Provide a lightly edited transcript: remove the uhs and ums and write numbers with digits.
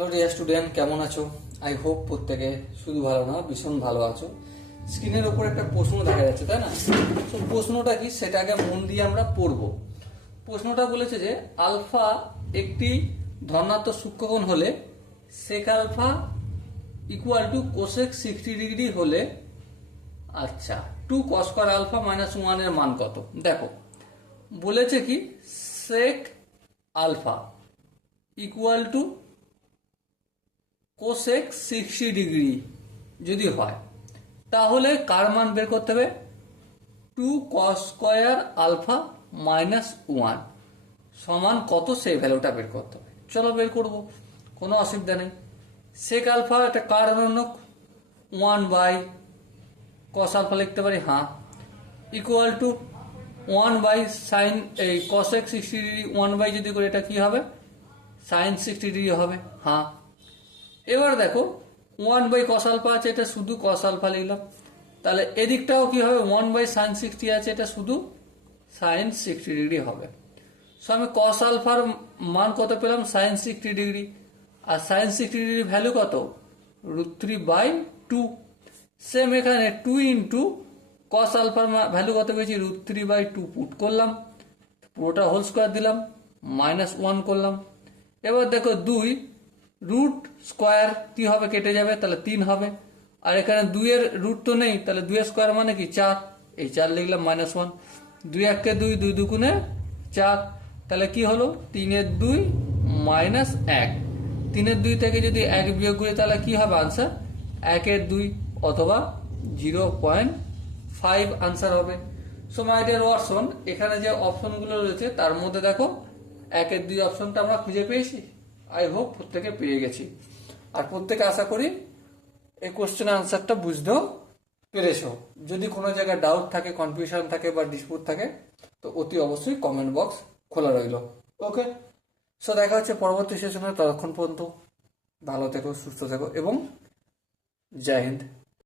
Hello dear student, কেমন আছো? I hope প্রত্যেকে শুধু ভালো না, ভীষণ ভালো আছো। স্ক্রিনের ওপর একটা প্রশ্ন দেখা যাচ্ছে, তাই না? তো প্রশ্নটা কি সেটা আগে মন দিয়ে আমরা পড়বো। প্রশ্নটা বলেছে যে আলফা একটি ধনাত্মক সূক্ষ্মকোণ হলে sec alpha equal to cosec 60 degree হলে আচ্ছা 2 cos² আলফা মাইনাস 1 এর মান কত? দেখো বলেছে কি sec alpha equal to cosec 60 degree যদি হয় তাহলে কার মান বের করতে হবে? 2 cos² আলফা মাইনাস 1 সমান কত, সেই ভ্যালুটা বের করতে হবে। চলো বের করব, কোনো অসুবিধা নেই। সেক আলফা একটা কারণক 1/cos আলফা লিখতে পারি, হ্যাঁ, ইকুয়াল টু 1/sin এই cosec 60 ডিগ্রি 1 যদি করে এটা কি হবে? sin 60 ডিগ্রি হবে, হ্যাঁ। এবার দেখো 1/cos আলফা আছে, এটা শুধু cos আলফা লিখলাম। তাহলে এদিকটাও কি হবে? 1/sin 60 আছে, এটা শুধু sin 60 ডিগ্রি হবে। সো আমি cos আলফার মান কত পেলাম? sin 60 degree. আর sin 60 ডিগ্রি ভ্যালু কত? √3/2। সেম এখানে 2 ইন্টু cos আলফার ভ্যালু কত পেয়েছি? √3/2 পুট করলাম, পুরোটা হোল স্কোয়ার দিলাম, -1 করলাম। এবার দেখো 2 রুট স্কোয়ার কি হবে? কেটে যাবে, তাহলে 3 হবে। আর এখানে 2 এর রুট তো নেই, তাহলে 2 এর স্কোয়ার মানে কি 4, এই 4 লিখলাম -1। 2 1 2, 2 2 4, তাহলে কি হলো? 3 এর 2 -1। 3 এর 2 থেকে যদি 1 বিয়োগ করি তাহলে কি হবে আনসার? 1 এর 2 অথবা 0.5 আনসার হবে। সো মাই ডিয়ার ওয়াটসন, এখানে যে অপশনগুলো রয়েছে তার মধ্যে দেখো 1 এর 2 অপশনটা আমরা খুঁজে পেয়েছি। আই হোপ প্রত্যেকে পেয়ে গেছি। আর প্রত্যেকে আশা করি এই কোশ্চেনের আনসারটা বুঝতেও পেরেছ। যদি কোনো জায়গায় ডাউট থাকে, কনফিউশন থাকে বা ডিসপুট থাকে তো অতি অবশ্যই কমেন্ট বক্স খোলা রইল। ওকে, সো দেখা হচ্ছে পরবর্তী সেশনে। ততক্ষণ পর্যন্ত ভালো থেকো, সুস্থ থেকো এবং জয় হিন্দ।